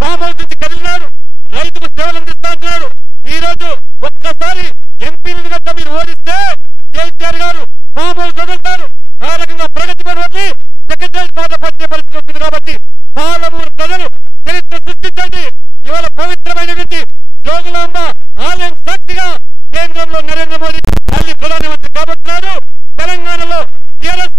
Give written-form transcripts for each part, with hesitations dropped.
Farm house నుంచి కదిలినాడు, రైతుకు సేవలు అందిస్తా అంటున్నాడు. ఈ రోజు ఒక్కసారి ఎంపీలుగా మీరు ఓడిస్తే కేసీఆర్ గారు ఫామ్ హౌస్ వదులుతారు. ఆ రకంగా ప్రగతి వదిలి సెక్రటరీ పాట పట్టే పరిస్థితి వస్తుంది. కాబట్టి పాలమూరు ప్రజలు చరిత్ర సృష్టించండి. ఇవాళ పవిత్రమైనటువంటి జోగులాంబ ఆలయం సాక్షిగా కేంద్రంలో నరేంద్ర మోడీ మళ్ళీ ప్రధానమంత్రి కాబోతున్నాడు. తెలంగాణలో టీఆర్ఎస్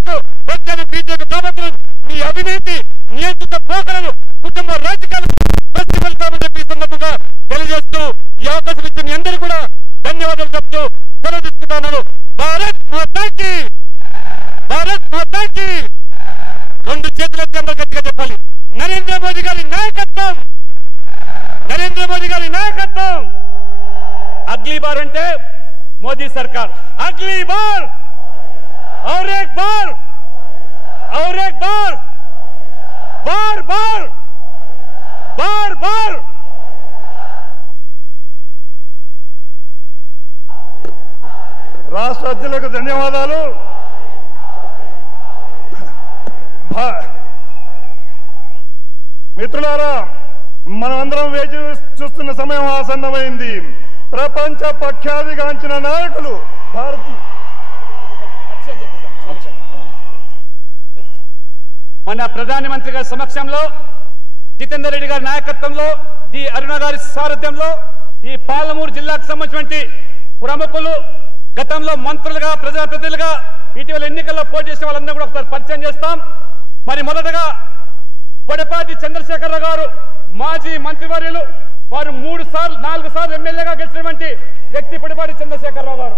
వచ్చాను బీజేపీ కాబోతున్నాడు. మీ అవినీతి నియంత్రిత పోకలను కుటుంబ రాజకీయాలను ప్రతిఫలిస్తామని చెప్పి ఈ సందర్భంగా తెలియజేస్తూ ఈ అవకాశం ఇచ్చిన మీ అందరూ కూడా ధన్యవాదాలు చెప్తూ సెలవు తీసుకుంటున్నాను. భారత్ మాతాకి, భారత్ మాతాకి. రెండు చేతులెత్తి అందరూ గట్టిగా చెప్పాలి. నరేంద్ర మోడీ గారి నాయకత్వం, నరేంద్ర మోడీ గారి నాయకత్వం. అగ్లీ బార్ అంటే మోదీ సర్కార్, అగ్లీ బార్ और एक बार, और एक बार, बार बार, बार बार. రాష్ట్ర అధ్యక్షులకు ధన్యవాదాలు. మిత్రులారా, మనమందరం వేచి చూస్తున్న సమయం ఆసన్నమైంది. ప్రపంచ ప్రఖ్యాతిగాంచిన నాయకులు మన ప్రధానమంత్రి గారి సమక్షంలో, జితేందర్ రెడ్డి గారి నాయకత్వంలో, డి అరుణ గారి సారథ్యంలో ఈ పాలమూరు జిల్లాకు సంబంధించినటువంటి ప్రముఖులు, గతంలో మంత్రులుగా, ప్రజాప్రతినిధులుగా, ఇటీవల ఎన్నికల్లో పోటీ చేసిన వాళ్ళందరూ కూడా ఒకసారి పరిచయం చేస్తాం. మరి మొదటగా బొడపాటి చంద్రశేఖరరావు గారు, మాజీ మంత్రివర్యులు, వారు 4 సార్లు ఎమ్మెల్యేగా గెలిచినటువంటి వ్యక్తి బొడపాటి చంద్రశేఖరరావు గారు.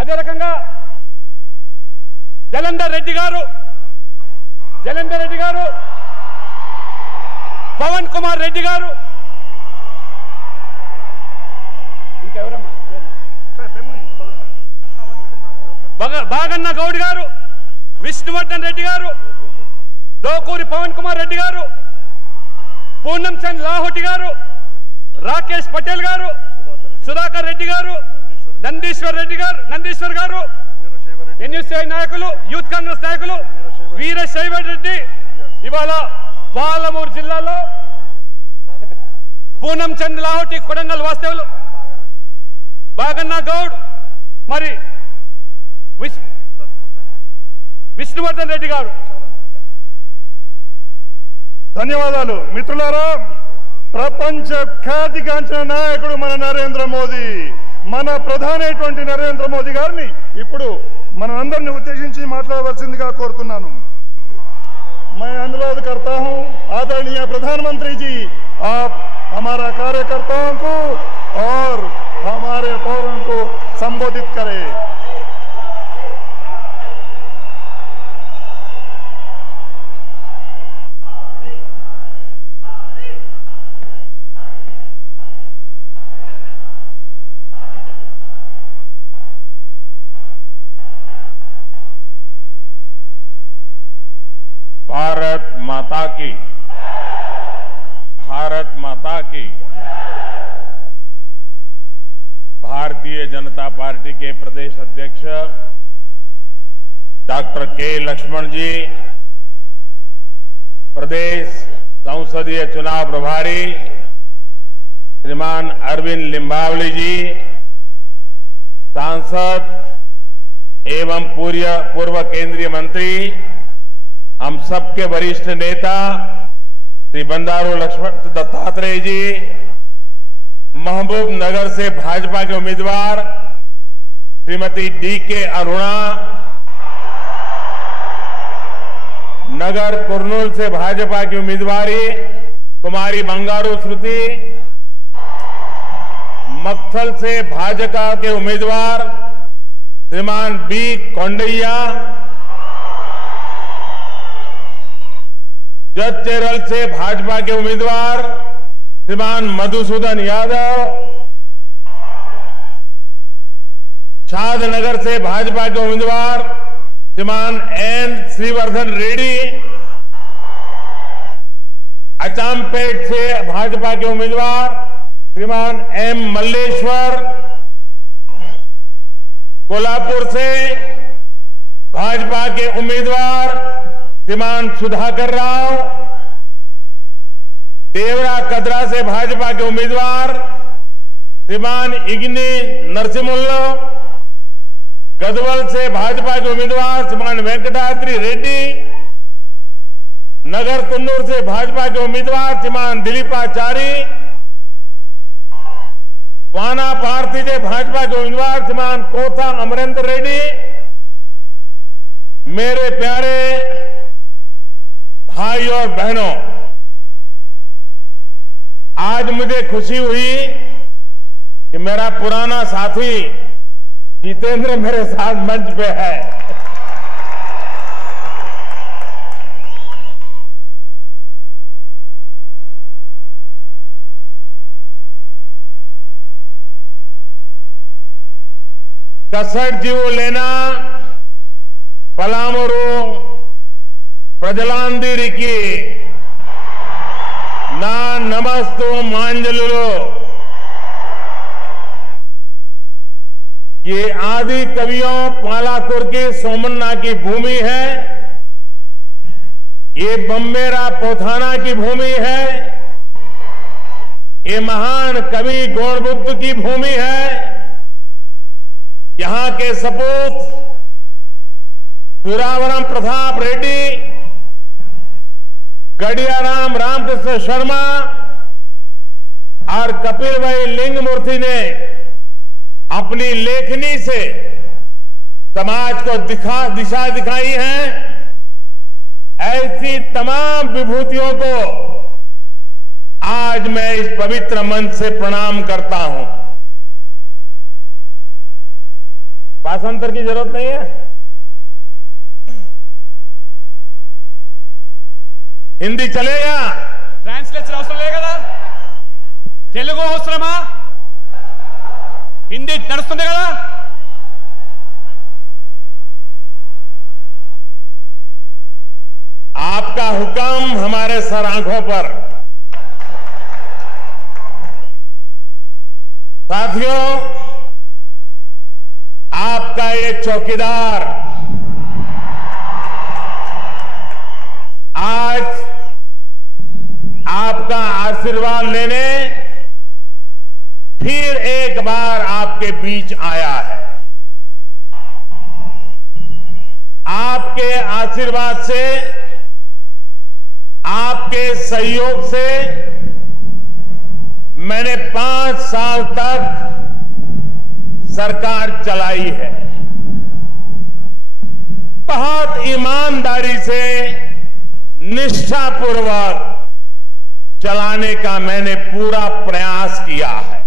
అదే రకంగా జలంధర్ రెడ్డి గారు, పవన్ కుమార్ రెడ్డి గారు, ఇంకెవరమ్మా బాగన్న గౌడ్ గారు, విష్ణువర్ధన్ రెడ్డి గారు, డోకూరి పవన్ కుమార్ రెడ్డి గారు, పూనం చంద్ లాహోటి గారు, రాకేష్ పటేల్ గారు, సుధాకర్ రెడ్డి గారు, నందీశ్వర్ గారు, ఎన్యూసీఐ నాయకులు, యూత్ కాంగ్రెస్ నాయకులు వీరశైవ రెడ్డి. ఇవాళ పాలమూరు జిల్లాలో పూనం చంద్ లాహోటి, కొడంగల్ వాస్తవులు, బాగన్న గౌడ్, మరి విష్ణువర్ధన్ రెడ్డి గారు. ధన్యవాదాలు. మిత్రులారా, ప్రపంచ ఖ్యాతిగాంచిన నాయకుడు మన నరేంద్ర మోదీ, మన ప్రధానమైనటువంటి నరేంద్ర మోదీ గారిని ఇప్పుడు మనందరిని ఉద్దేశించి మాట్లాడవలసిందిగా కోరుతున్నాను. मैं अनुरोध करता हूं आदरणीय प्रधानमंत्री जी, आप हमारा कार्यकर्ताओं को और हमारे पौरों को संबोधित करें. भारत माता की, भारत माता की। भारतीय जनता पार्टी के प्रदेश अध्यक्ष डॉक्टर के लक्ष्मण जी, प्रदेश संसदीय चुनाव प्रभारी श्रीमान अरविंद लिंबावली जी, सांसद एवं पूर्व केंद्रीय मंत्री, हम सबके वरिष्ठ नेता श्री बंडारू लक्ष्मण दत्तात्रेय जी, महबूब नगर से भाजपा के उम्मीदवार श्रीमती डी.के. अरुणा, नगर कुर्नूल से भाजपा की उम्मीदवारी कुमारी बंगारू श्रुति, मक्थल से भाजपा के उम्मीदवार श्रीमान बी. कोंडैया, जचेरल से भाजपा के उम्मीदवार श्रीमान मधुसूदन यादव, शादनगर से भाजपा के उम्मीदवार श्रीमान एन. श्रीवर्धन रेड्डी, अचामपेट से भाजपा के उम्मीदवार श्रीमान एम. मल्लेश्वर, कोल्हापुर से भाजपा के उम्मीदवार श्रीमान सुधाकर राव, देवरा कदरा से भाजपा के उम्मीदवार श्रीमान इग्नी नरसिम्हल्लो, गदवल से भाजपा के उम्मीदवार श्रीमान वेंकटाद्रि रेड्डी, नगर कुन्नूर से भाजपा के उम्मीदवार श्रीमान दिलीपाचारी, वाना भारती से भाजपा के उम्मीदवार श्रीमान कोथा अमरेंद्र रेड्डी। मेरे प्यारे भाई और बहनों, आज मुझे खुशी हुई कि मेरा पुराना साथी जितेंद्र मेरे साथ मंच पे है। कसट जीव लेना पलामूरू प्रजलांदिरिकी ना नमस्तु मांजलुलो, ये आदि कवियों पालाकुर की सोमन्ना की भूमि है, ये बम्बेरा पोथाना की भूमि है, ये महान कवि गौड़बुद्ध की भूमि है। यहां के सपूत सुरावरम प्रताप रेड्डी, गडियाराम रामकृष्ण शर्मा और कपिल भाई लिंगमूर्ति ने अपनी लेखनी से समाज को दिशा दिखाई है। ऐसी तमाम विभूतियों को आज मैं इस पवित्र मंच से प्रणाम करता हूं। भाषांतर की जरूरत नहीं है, हिंदी चलेगा, ట్రాన్స్లేషన్ అవసరం లేదు కదా, తెలుగు అవసరమా, హిందీ నడుస్తుంది కదా। आपका हुक्म हमारे सर आंखों पर। साथियों, आपका ये चौकीदार आज आपका आशीर्वाद लेने फिर एक बार आपके बीच आया है। आपके आशीर्वाद से, आपके सहयोग से मैंने 5 साल तक सरकार चलाई है। बहुत ईमानदारी से, निष्ठापूर्वक चलाने का मैंने पूरा प्रयास किया है।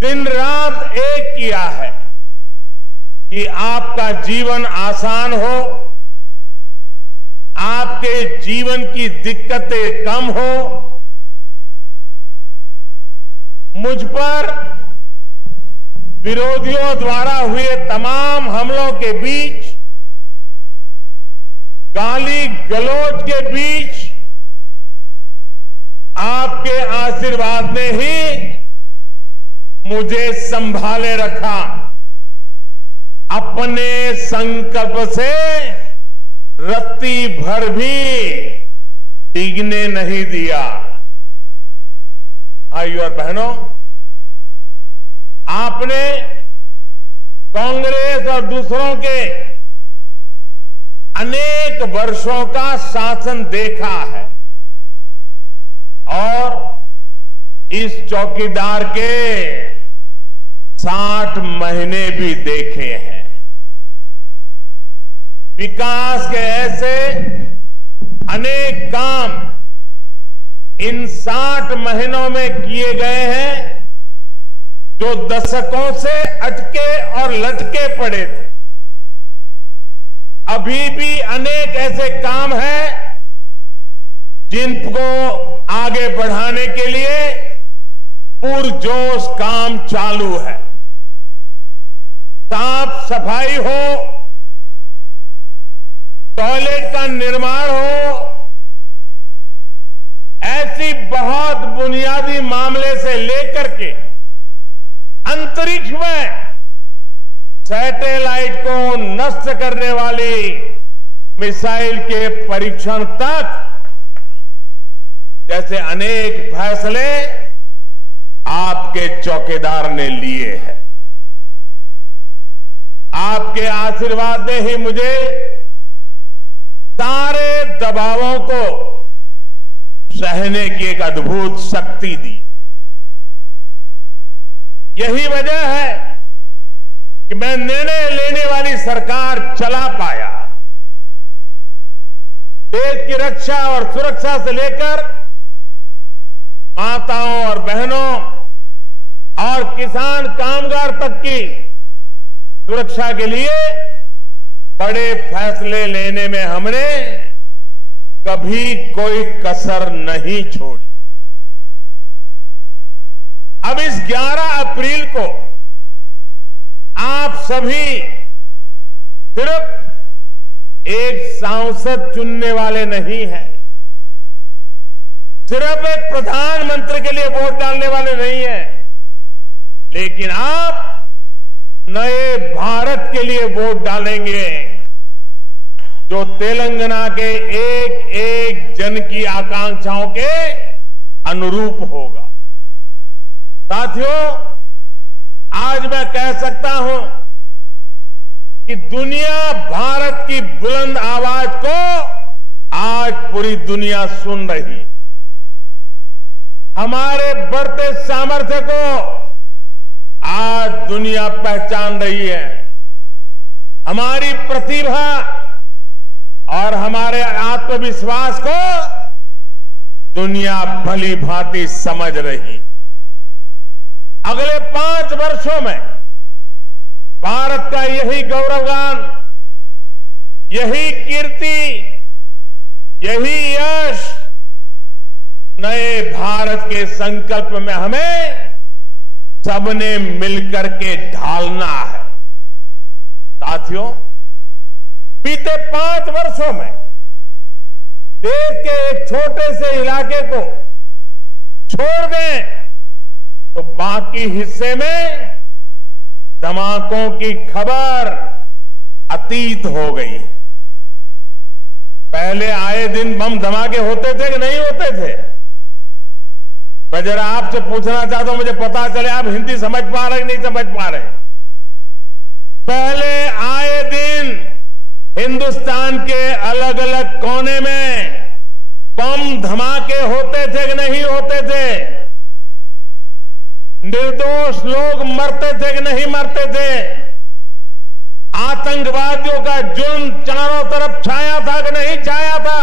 दिन रात एक किया है कि आपका जीवन आसान हो, आपके जीवन की दिक्कतें कम हो। मुझ पर विरोधियों द्वारा हुए तमाम हमलों के बीच, गाली गलौज के बीच आपके आशीर्वाद ने ही मुझे संभाले रखा, अपने संकल्प से रत्ती भर भी डिगने नहीं दिया। भाइयों और बहनों, आपने कांग्रेस और दूसरों के अनेक वर्षों का शासन देखा है और इस चौकीदार के 60 महीने भी देखे हैं। विकास के ऐसे अनेक काम इन 60 महीनों में किए गए हैं जो दशकों से अटके और लटके पड़े थे। अभी भी अनेक ऐसे काम हैं जिनको आगे बढ़ाने के लिए पुरजोश काम चालू है। साफ सफाई हो, टॉयलेट का निर्माण हो, ऐसी बहुत बुनियादी मामले से लेकर के अंतरिक्ष में सैटेलाइट को नष्ट करने वाली मिसाइल के परीक्षण तक जैसे अनेक फैसले आपके चौकीदार ने लिए हैं। आपके आशीर्वाद ने ही मुझे सारे दबावों को सहने की एक अद्भुत शक्ति दी। यही वजह है कि मैं निर्णय लेने वाली सरकार चला पाया। देश की रक्षा और सुरक्षा से लेकर माताओं और बहनों और किसान कामगार तक की सुरक्षा के लिए बड़े फैसले लेने में हमने कभी कोई कसर नहीं छोड़ी। अब इस 11 अप्रैल को आप सभी सिर्फ एक सांसद चुनने वाले नहीं हैं, सिर्फ एक प्रधानमंत्री के लिए वोट डालने वाले नहीं हैं, लेकिन आप नए भारत के लिए वोट डालेंगे जो तेलंगाना के एक एक जन की आकांक्षाओं के अनुरूप होगा। साथियों, आज मैं कह सकता हूं कि दुनिया भारत की बुलंद आवाज को आज पूरी दुनिया सुन रही है। हमारे बढ़ते सामर्थ्य को आज दुनिया पहचान रही है। हमारी प्रतिभा और हमारे आत्मविश्वास को दुनिया भली भांति समझ रही। अगले 5 वर्षों में भारत का यही गौरवगान, यही कीर्ति, यही यश नए भारत के संकल्प में हमें सबने मिलकर के ढालना है। साथियों, बीते 5 वर्षों में देश के एक छोटे से इलाके को छोड़ दें तो बाकी हिस्से में धमाकों की खबर अतीत हो गई। पहले आए दिन बम धमाके होते थे कि नहीं होते थे? मैं जरा आपसे पूछना चाहता हूं, मुझे पता चले आप हिंदी समझ पा रहे कि नहीं समझ पा रहे। पहले आए दिन हिंदुस्तान के अलग अलग कोने में बम धमाके होते थे कि नहीं होते थे? निर्दोष लोग मरते थे कि नहीं मरते थे? आतंकवादियों का जुर्म चारों तरफ छाया था कि नहीं छाया था?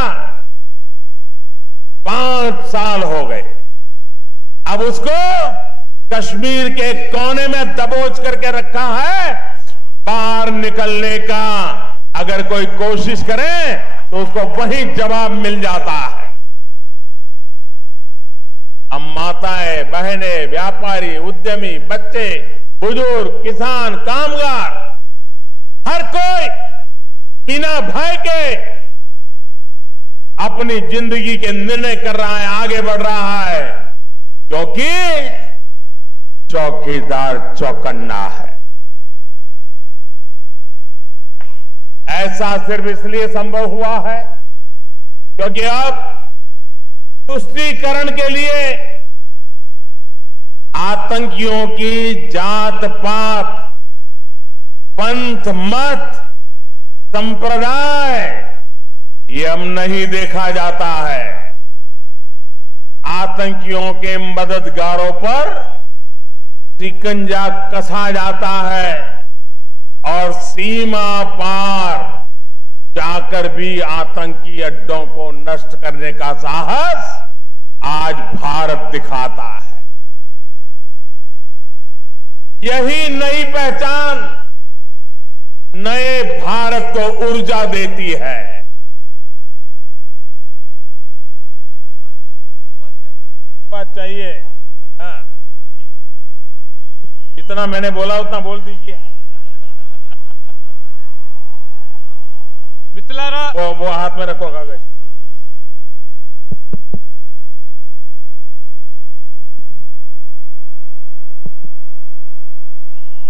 5 साल हो गए। अब उसको कश्मीर के कोने में दबोच करके रखा है। बाहर निकलने का अगर कोई कोशिश करे तो उसको वही जवाब मिल जाता है। हम माताएं, बहनें, व्यापारी, उद्यमी, बच्चे, बुजुर्ग, किसान, कामगार, हर कोई बिना भय के अपनी जिंदगी के निर्णय कर रहा है, आगे बढ़ रहा है, क्योंकि चौकीदार चौकन्ना है। ऐसा सिर्फ इसलिए संभव हुआ है क्योंकि अब तुष्टीकरण के लिए आतंकियों की जात पात, पंथ, मत, संप्रदाय ये अब नहीं देखा जाता है। आतंकियों के मददगारों पर शिकंजा कसा जाता है और सीमा पार जाकर भी आतंकी अड्डों को नष्ट करने का साहस आज भारत दिखाता है। यही नई पहचान नए भारत को ऊर्जा देती है। बात चाहिए, हाँ, जितना मैंने बोला उतना बोल दीजिए। मित्रारा, वो हाथ में रखो कागज।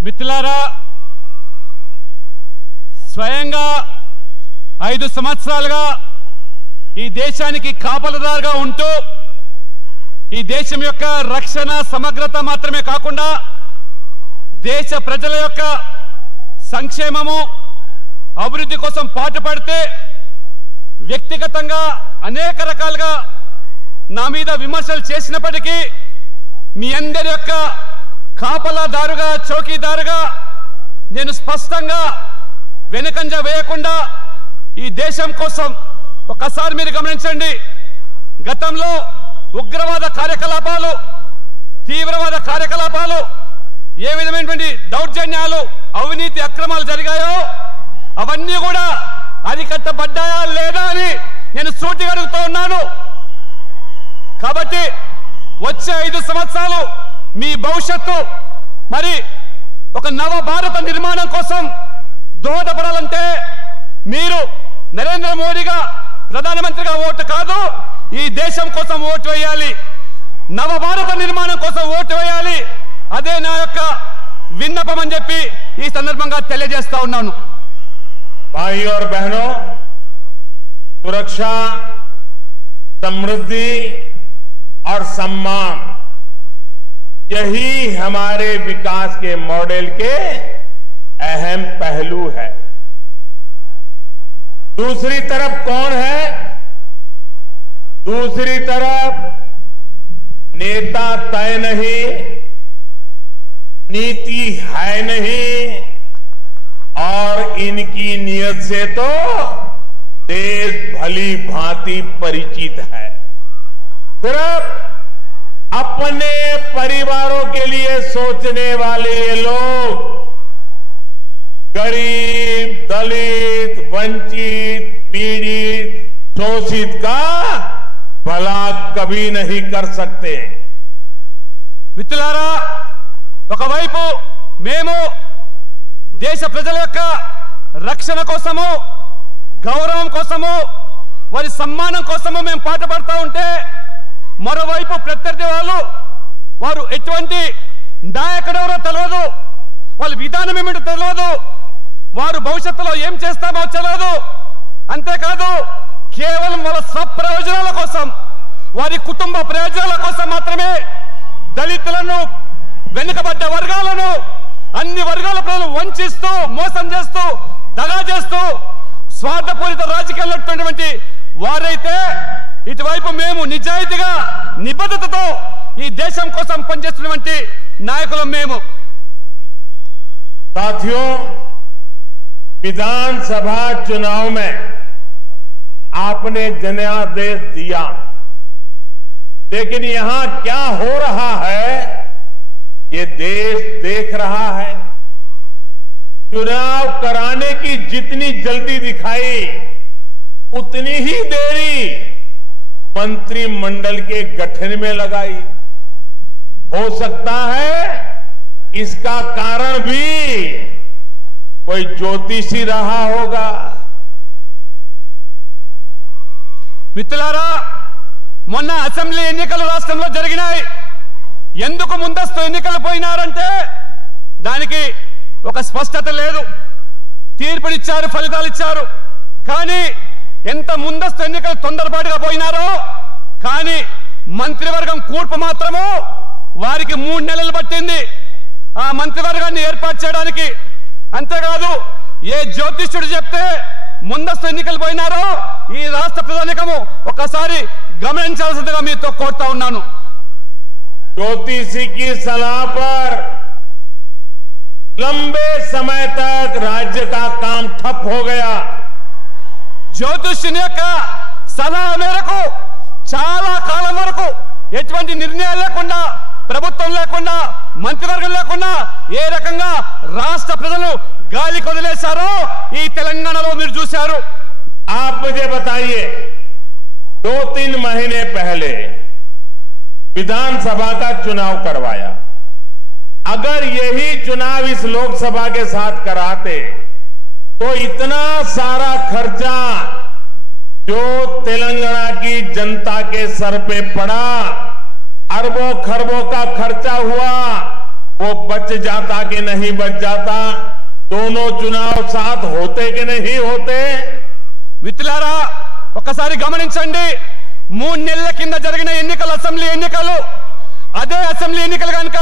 మిత్రులారా, స్వయంగా 5 సంవత్సరాలుగా ఈ దేశానికి కాపలాదారుగా ఉంటూ ఈ దేశం యొక్క రక్షణ సమగ్రత మాత్రమే కాకుండా దేశ ప్రజల యొక్క సంక్షేమము అభివృద్ధి కోసం పాటుపడితే వ్యక్తిగతంగా అనేక రకాలుగా నా మీద విమర్శలు చేసినప్పటికీ మీ అందరి యొక్క కాపలాదారుగా చౌకీదారుగా నేను స్పష్టంగా వెనకంజ వేయకుండా ఈ దేశం కోసం ఒకసారి మీరు గమనించండి. గతంలో ఉగ్రవాద కార్యకలాపాలు, తీవ్రవాద కార్యకలాపాలు, ఏ విధమైనటువంటి దౌర్జన్యాలు, అవినీతి అక్రమాలు జరిగాయో అవన్నీ కూడా అరికట్టబడ్డాయా లేదా అని నేను సూటిగా అడుగుతూ ఉన్నాను. కాబట్టి వచ్చే 5 సంవత్సరాలు మీ భవిష్యత్తు మరి ఒక నవ భారత నిర్మాణం కోసం దోహదపడాలంటే మీరు నరేంద్ర మోడీగా ప్రధానమంత్రిగా ఓటు కాదు, ఈ దేశం కోసం ఓటు వేయాలి, నవ భారత నిర్మాణం కోసం ఓటు వేయాలి. అదే నా యొక్క విన్నపం అని చెప్పి ఈ సందర్భంగా తెలియజేస్తా ఉన్నాను. भाई और बहनों, सुरक्षा, समृद्धि और सम्मान यही हमारे विकास के मॉडल के अहम पहलू है। दूसरी तरफ कौन है? दूसरी तरफ नेता तय नहीं, नीति है नहीं, और इनकी नियत से तो देश भली भांति परिचित है। सिर्फ अपने परिवारों के लिए सोचने वाले ये लोग गरीब, दलित, वंचित, पीड़ित, शोषित का भला कभी नहीं कर सकते। మిత్రులారా, ఒకవైపు మేము దేశ ప్రజల యొక్క రక్షణ కోసము, గౌరవం కోసము, వారి సమ్మానం కోసము మేము పాటుపడతా ఉంటే, మరోవైపు ప్రత్యర్థి వారు ఎటువంటి నాయకుడెవరో తెలియదు, వాళ్ళ విధానం ఏమిటో తెలియదు, వారు భవిష్యత్తులో ఏం చేస్తామో తెలియదు. అంతేకాదు కేవలం వాళ్ళ స్వప్రయోజనాల కోసం, వారి కుటుంబ ప్రయోజనాల కోసం మాత్రమే దళితులను, వెనుకబడ్డ వర్గాలను, అన్ని వర్గాల ప్రజలు వంచిస్తూ, మోసం చేస్తూ, దగా చేస్తూ స్వార్థపూరిత రాజకీయాలు వారైతే, ఇటువైపు మేము నిజాయితీగా నిబద్ధతతో ఈ దేశం కోసం పనిచేస్తున్నటువంటి నాయకులం మేము. साथियों, विधानसभा चुनाव में आपने जनादेश दिया, लेकिन यहां क्या हो रहा है ये देश देख रहा है। चुनाव कराने की जितनी जल्दी दिखाई, उतनी ही देरी मंत्रिमंडल के गठन में लगाई। हो सकता है इसका कारण भी कोई ज्योतिषी रहा होगा। మిత్రులారా, మొన్న అసెంబ్లీ ఎన్నికలు రాష్ట్రంలో జరిగినాయి. ఎందుకు ముందస్తు ఎన్నికలు పోయినారంటే దానికి ఒక స్పష్టత లేదు. తీర్పునిచ్చారు, ఫలితాలు ఇచ్చారు, కానీ ఎంత ముందస్తు ఎన్నికలు తొందరపాటుగా పోయినారో, కానీ మంత్రివర్గం కూర్పు మాత్రము వారికి 3 నెలలు పట్టింది ఆ మంత్రివర్గాన్ని ఏర్పాటు చేయడానికి. అంతేకాదు ఏ జ్యోతిష్యుడు చెప్తే ముందస్తు ఎన్నికలు పోయినారో ఈ రాష్ట్ర ప్రజానికము ఒకసారి గమనించాల్సిందిగా మీతో కోరుతా ఉన్నాను. ज्योतिषी की सलाह पर लंबे समय तक राज्य का काम ठप हो गया। జ్యోతిష్యుని యొక్క సలహా మేరకు చాలా కాలం వరకు ఎటువంటి నిర్ణయాలు లేకుండా, ప్రభుత్వం లేకుండా, మంత్రివర్గం లేకుండా ఏ రకంగా రాష్ట్ర ప్రజలు గాలి కొదిలేశారో ఈ తెలంగాణలో మీరు చూశారు. आप मुझे बताइए, 2-3 महीने पहले विधानसभा का चुनाव करवाया। अगर यही चुनाव इस लोकसभा के साथ कराते तो इतना सारा खर्चा जो तेलंगाना की जनता के सर पे पड़ा, अरबों खरबों का खर्चा हुआ, वो बच जाता कि नहीं बच जाता? दोनों चुनाव साथ होते कि नहीं होते? మిత్రులారా, ఒకసారి గమనించండి. 3 నెలల కింద జరిగిన ఎన్నికలు, అసెంబ్లీ ఎన్నికలు అదే అసెంబ్లీ ఎన్నికలు కనుక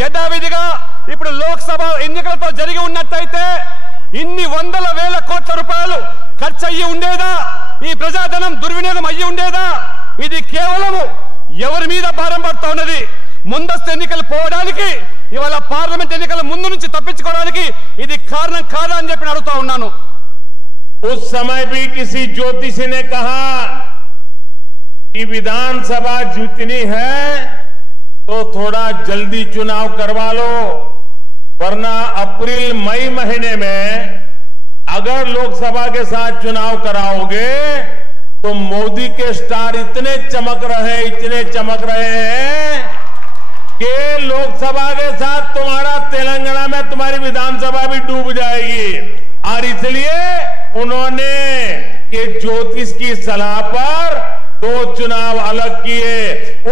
యథావిధిగా ఇప్పుడు లోక్సభ ఎన్నికలతో జరిగి ఉన్నట్టయితే ఇన్ని వందల వేల కోట్ల రూపాయలు ఖర్చు అయ్యి ఉండేదా? ఈ ప్రజాధనం దుర్వినియోగం అయ్యి ఉండేదా? ఇది కేవలం ఎవరి మీద భారం పడుతూ ఉన్నది? ముందస్తు ఎన్నికలు పోవడానికి, ఇవాళ పార్లమెంట్ ఎన్నికల ముందు నుంచి తప్పించుకోవడానికి ఇది కారణం కాదా అని చెప్పి అడుగుతా ఉన్నాను. उस समय भी किसी ज्योतिषी ने कहा कि विधानसभा जीतनी है तो थोड़ा जल्दी चुनाव करवा लो, वरना अप्रैल मई महीने में अगर लोकसभा के साथ चुनाव कराओगे तो मोदी के स्टार इतने चमक रहे हैं कि लोकसभा के साथ तुम्हारा तेलंगाना में तुम्हारी विधानसभा भी डूब जाएगी। और इसलिए उन्होंने ये ज्योतिष की सलाह पर 2 चुनाव अलग किए।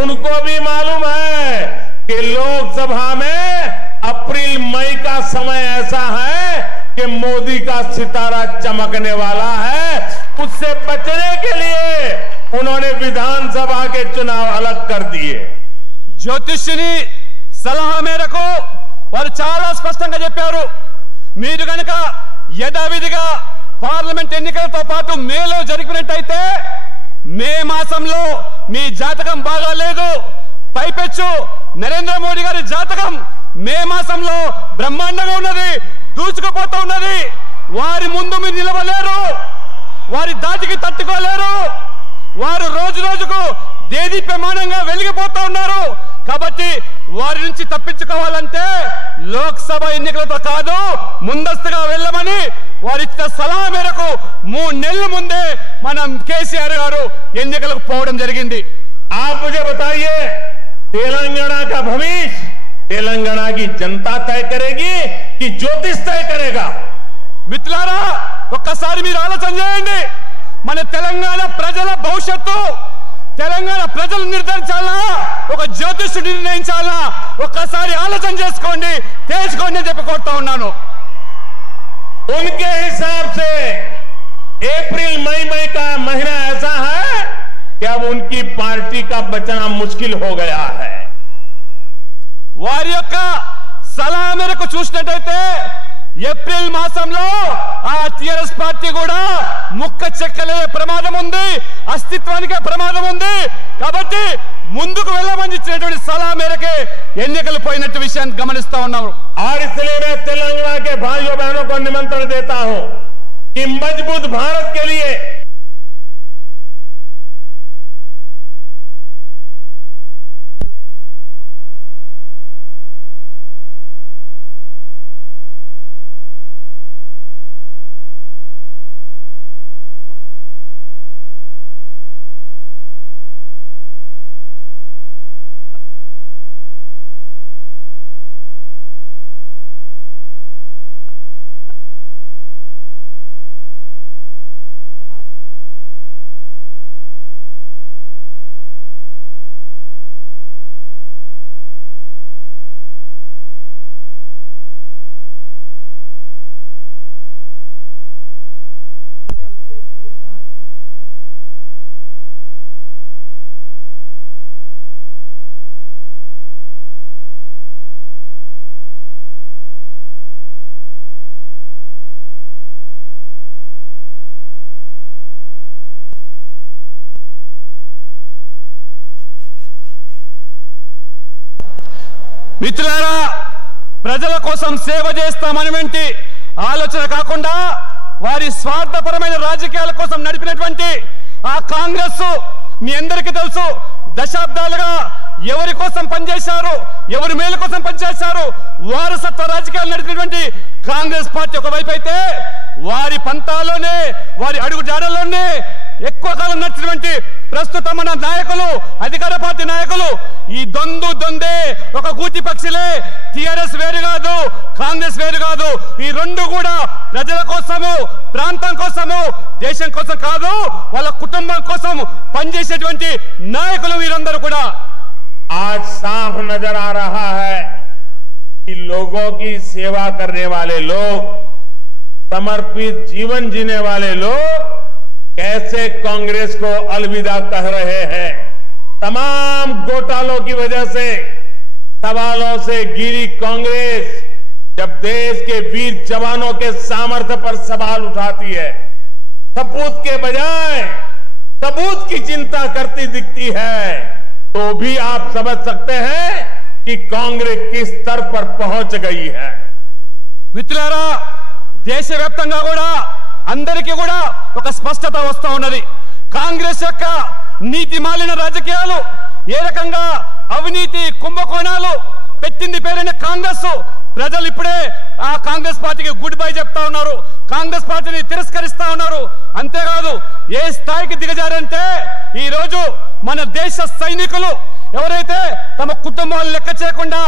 उनको भी मालूम है कि लोकसभा में अप्रैल मई का समय ऐसा है कि मोदी का सितारा चमकने वाला है। उससे बचने के लिए उन्होंने विधानसभा के चुनाव अलग कर दिए। జ్యోతిష్యుని సలహా మేరకు వారు చాలా స్పష్టంగా చెప్పారు, మీరు గనక యథావిధిగా పార్లమెంట్ ఎన్నికలతో పాటు మేలో జరిపినట్టయితే మే మాసంలో మీ జాతకం బాగాలేదు, పైపెచ్చు నరేంద్ర మోడీ గారి జాతకం మే మాసంలో బ్రహ్మాండంగా ఉన్నది, దూసుకుపోతూ ఉన్నది. వారి ముందు మీరు నిలవలేరు, వారి దాటికి తట్టుకోలేరు. వారు రోజు రోజుకు దేదీప్యమానంగా వెలిగిపోతూ ఉన్నారు. కాబట్టి వారి నుంచి తప్పించుకోవాలంటే లోక్సభ ఎన్నికలతో కాదు, ముందస్తుగా వెళ్ళమని వారిచ్చిన సలహా మేరకు 3 నెలల ముందే మనం కేసీఆర్ గారు ఎన్నికలకు పోవడం జరిగింది. आप मुझे बताइए, तेलंगाना का भविष्य तेलंगाना की जनता तय करेगी कि ज्योतिष तय करेगा? మిత్రులారా, ఒక్కసారి మీరు ఆలోచన చేయండి. మన తెలంగాణ ప్రజల భవిష్యత్తు తెలంగాణ ప్రజలు నిర్ధారించాలా, ఒక జ్యోతిష్యుడు నిర్ణయించాలా? ఒక్కసారి ఆలోచన చేసుకోండి, తెలుసుకోండి అని చెప్పి కోరుతా ఉన్నాను. उनके हिसाब से अप्रैल मई का महीना ऐसा है कि अब उनकी पार्टी का बचना मुश्किल हो गया है। వారి యొక్క సలహా మేరకు చూసినట్టయితే ఏప్రిల్ మాసంలో ఆ టిఆర్ఎస్ పార్టీ కూడా ముక్క చెక్కలే ప్రమాదం ఉంది, అస్తిత్వానికే ప్రమాదం ఉంది. కాబట్టి ముందుకు వెళ్ళమని ఇచ్చినటువంటి సలహా మేరకే ఎన్నికలు పోయినట్టు విషయాన్ని గమనిస్తా ఉన్నాము. और इसलिए मैं तेलंगाना के भाइयों बहनों को निमंत्रण देता हूं कि मजबूत भारत के लिए మిత్రులారా, ప్రజల కోసం సేవ చేస్తామనేటువంటి ఆలోచన కాకుండా వారి స్వార్థపరమైన రాజకీయాల కోసం నడిపినటువంటి ఆ కాంగ్రెస్ మీ అందరికీ తెలుసు, దశాబ్దాలుగా ఎవరి కోసం పనిచేశారు, ఎవరి మేలు కోసం పనిచేశారు. వారసత్వ రాజకీయాలు నడిపినటువంటి కాంగ్రెస్ పార్టీ ఒకవైపు అయితే, వారి పంతాలోనే వారి అడుగు జాడల్లోనే ఎక్కువ కాలం నడిచినటువంటి ప్రస్తుత మన నాయకులు, అధికార పార్టీ నాయకులు ఈ దొందే ఒక గూటి పక్షులే. టిఆర్ఎస్ వేరు కాదు, కాంగ్రెస్ వేరు కాదు. ఈ రెండు కూడా ప్రజల కోసము, ప్రాంతం కోసము, దేశం కోసం కాదు, వాళ్ళ కుటుంబం కోసం పనిచేసేటువంటి నాయకులు వీరందరూ కూడా. आज साफ नजर आ रहा है कि लोगों की सेवा करने वाले लोग, समर्पित जीवन जीने वाले लोग कैसे कांग्रेस को अलविदा कह रहे हैं। तमाम घोटालों की वजह से सवालों से घिरी कांग्रेस जब देश के वीर जवानों के सामर्थ्य पर सवाल उठाती है, सबूत के बजाय सबूत की चिंता करती दिखती है, तो भी आप समझ सकते हैं कि कांग्रेस किस स्तर पर पहुंच गई है। మిత్రులారా, దేశవ్యాప్తంగా కూడా అందరికీ కూడా ఒక స్పష్టత వస్తా ఉన్నది. కాంగ్రెస్ యొక్క నీతి మాలిన రాజకీయాలు, ఏ రకంగా అవినీతి కుంభకోణాలు పెట్టింది పేరైన కాంగ్రెస్, ప్రజలు ఇప్పుడే ఆ కాంగ్రెస్ పార్టీకి గుడ్ బై చెప్తా ఉన్నారు, కాంగ్రెస్ పార్టీని తిరస్కరిస్తా ఉన్నారు. అంతేకాదు ఏ స్థాయికి దిగజారంటే ఈ రోజు మన దేశ సైనికులు ఎవరైతే తమ కుటుంబాలు లెక్క చేయకుండా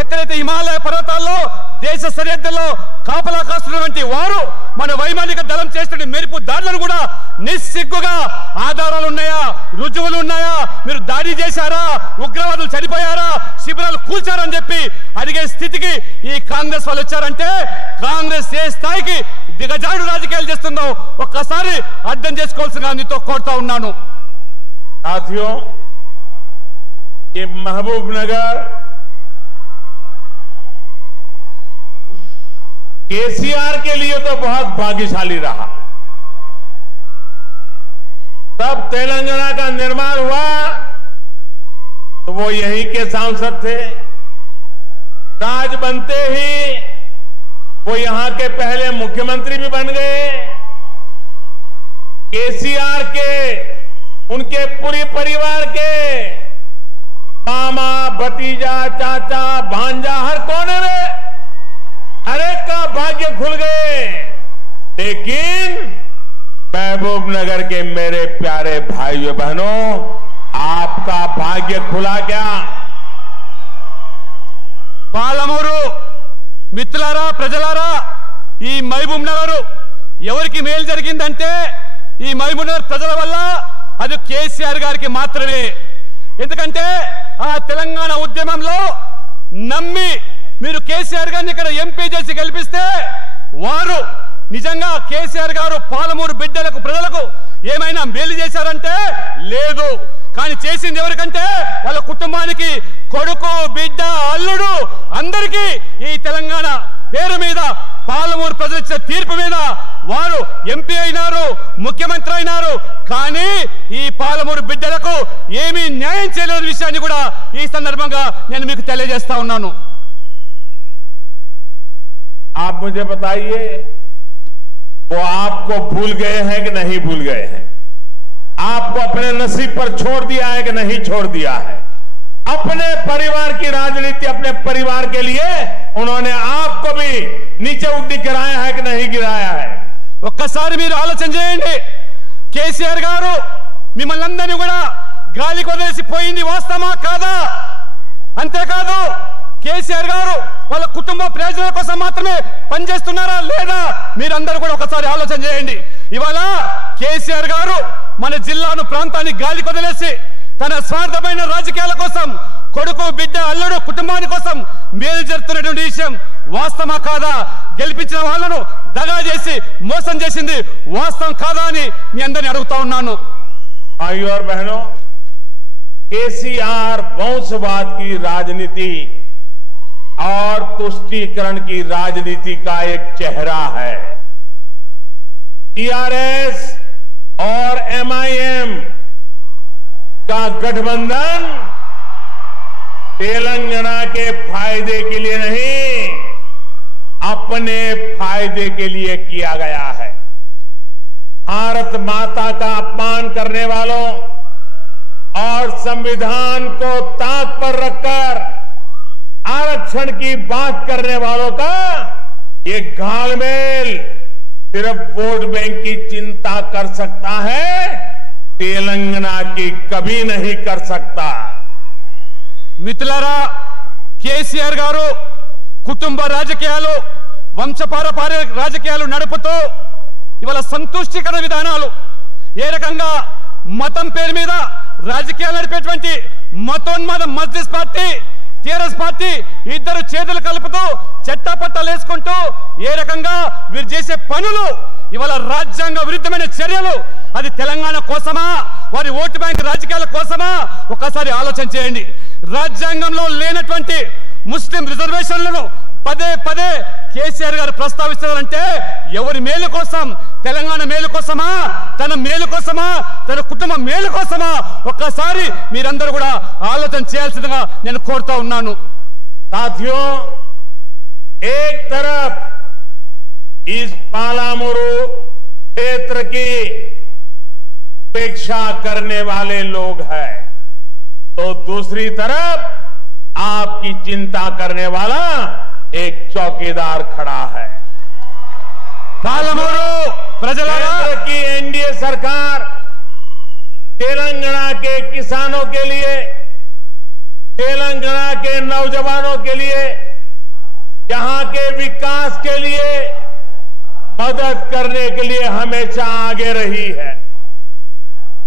ఎక్కడైతే హిమాలయ పర్వతాల్లో దేశ సరిహద్దుల్లో కాపలా కాస్తున్నటువంటి వారు మన వైమానిక దళం చేస్తున్న మెరుపు దాడులను కూడా నిస్సిగ్గుగా ఆధారాలు ఉన్నాయా, రుజువులు ఉన్నాయా, మీరు దాడి చేశారా, ఉగ్రవాదులు చనిపోయారా, శిబిరాలు కూల్చారని చెప్పి అడిగే స్థితికి ఈ కాంగ్రెస్ వాళ్ళు వచ్చారంటే కాంగ్రెస్ ఏ స్థాయికి దిగజాడు రాజకీయాలు చేస్తుందో ఒక్కసారి అర్థం చేసుకోవాల్సిందిగా నీతో కోరుతా ఉన్నాను. साथियों, ये महबूबनगर केसीआर के लिए तो बहुत भाग्यशाली रहा। तब तेलंगाना का निर्माण हुआ तो वो यहीं के सांसद थे। राज बनते ही वो यहां के पहले मुख्यमंत्री भी बन गए। केसीआर के, उनके पूरे परिवार के मामा, भतीजा, चाचा, भांजा हर कोने में हर एक का भाग्य खुल गए। लेकिन महबूब नगर के मेरे प्यारे भाइयों बहनों, आपका भाग्य खुला क्या? పాలమూరు మిత్రులారా, ప్రజలారా, ఈ మహబూబ్ నగర్ ఎవరికి మేలు జరిగిందంటే ఈ మహబూబ్ నగర్ ప్రజల వల్ల అది కేసీఆర్ గారికి మాత్రమే. ఎందుకంటే ఆ తెలంగాణ ఉద్యమంలో నమ్మి మీరు కేసీఆర్ గారిని ఇక్కడ ఎంపీ చేసి గెలిపిస్తే వారు నిజంగా కేసీఆర్ గారు పాలమూరు బిడ్డలకు ప్రజలకు ఏమైనా మేలు చేశారంటే లేదు. కానీ చేసింది ఎవరికంటే వాళ్ళ కుటుంబానికి, కొడుకు, బిడ్డ, అల్లుడు అందరికీ ఈ తెలంగాణ పేరు మీద పాలమూరు ప్రజలు ఇచ్చిన తీర్పు మీద వారు ఎంపీ అయినారు, ముఖ్యమంత్రి అయినారు. కానీ ఈ పాలమూరు బిడ్డలకు ఏమీ న్యాయం చేయలేని విషయాన్ని కూడా ఈ సందర్భంగా నేను మీకు తెలియజేస్తా ఉన్నాను. आप मुझे बताइए, वो आपको भूल गए हैं कि नहीं भूल गए हैं? आपको अपने नसीब पर छोड़ दिया है कि नहीं छोड़ दिया है? अपने परिवार की राजनीति, अपने परिवार के लिए उन्होंने आपको भी नीचे उड्डी गिराया है कि नहीं गिराया है? ఒక్కసారి మీరు ఆలోచన చేయండి. కేసీఆర్ గారు మిమ్మల్ని అందరినీ కూడా గాలికి వదిలేసి పోయింది వాస్తవమా కాదా? అంతేకాదు కేసీఆర్ గారు వాళ్ళ కుటుంబ ప్రయోజనాల కోసం మాత్రమే పనిచేస్తున్నారా లేదా? మీరందరూ కూడా ఒకసారి ఆలోచన చేయండి. ఇవాళ కేసీఆర్ గారు మన జిల్లాను, ప్రాంతాన్ని గాలికి వదిలేసి తన స్వార్థమైన రాజకీయాల కోసం కొడుకు, బిడ్డ, అల్లుడు కుటుంబాని కోసం మేలు జరుగుతున్నటువంటి విషయం వాస్తవమా కాదా? గెలిపించిన వాళ్ళను దగా చేసి మోసం చేసింది వాస్తవం కాదా అని మీ అందరిని అడుగుతా ఉన్నాను. भाइयों और बहनों, केसीआर वंशवाद की राजनीति और तुष्टीकरण की राजनीति का एक चेहरा है। टीआरएस और एमआईएम का गठबंधन तेलंगाना के फायदे के लिए नहीं, अपने फायदे के लिए किया गया है। भारत माता का अपमान करने वालों और संविधान को ताक पर रखकर आरक्षण की बात करने वालों का ये घालमेल सिर्फ वोट बैंक की चिंता कर सकता है, तेलंगाना की कभी नहीं कर सकता। మిత్రులారా, కేసీఆర్ గారు కుటుంబ రాజకీయాలు, వంశపారపర్య రాజకీయాలు నడుపుతూ ఇవాళ సంతుష్టికర విధానాలు, ఏ రకంగా మతం పేరు మీద రాజకీయాలు నడిపేటువంటి మతోన్మాద మజ్లిస్ పార్టీ, టీఆర్ఎస్ పార్టీ ఇద్దరు చేతులు కలుపుతూ చట్టపట్టాలు వేసుకుంటూ ఏ రకంగా వీరు చేసే పనులు ఇవాళ రాజ్యాంగ విరుద్ధమైన చర్యలు, అది తెలంగాణ కోసమా, వారి ఓటు బ్యాంక్ రాజకీయాల కోసమా? ఒకసారి ఆలోచన చేయండి. రాజ్యాంగంలో లేనటువంటి ముస్లిం రిజర్వేషన్లను పదే పదే కేసీఆర్ గారు ప్రస్తావిస్తున్నారంటే ఎవరి మేలు కోసం? తెలంగాణ మేలు కోసమా, తన మేలు కోసమా, తన కుటుంబ మేలు కోసమా? ఒక్కసారి మీరందరూ కూడా ఆలోచన చేయాల్సిందిగా నేను కోరుతా ఉన్నాను. साथियों, एक तरफ इस पालामुरु क्षेत्र की उपेक्षा करने वाले लोग हैं, तो दूसरी तरफ आपकी चिंता करने वाला एक चौकीदार खड़ा है। పాలమూరు ప్రజలారా, केंद्र की एनडीए सरकार तेलंगाना के किसानों के लिए, तेलंगाना के नौजवानों के लिए, यहां के विकास के लिए मदद करने के लिए हमेशा आगे रही है।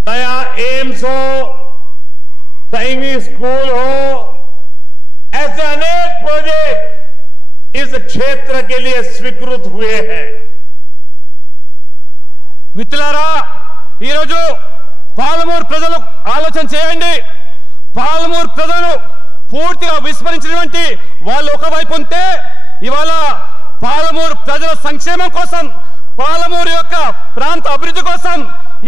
नया एम्स हो, सैनिक स्कूल हो, ऐसे अनेक प्रोजेक्ट इस क्षेत्र के लिए स्वीकृत हुए हैं। మిత్రులారా, ఈరోజు పాలమూరు ప్రజలు ఆలోచన చేయండి. పాలమూరు ప్రజలు పూర్తిగా విస్మరించినటువంటి వాళ్ళు ఒకవైపు ఉంటే, ఇవాళ పాలమూరు ప్రజల సంక్షేమం కోసం, పాలమూరు యొక్క ప్రాంత అభివృద్ధి కోసం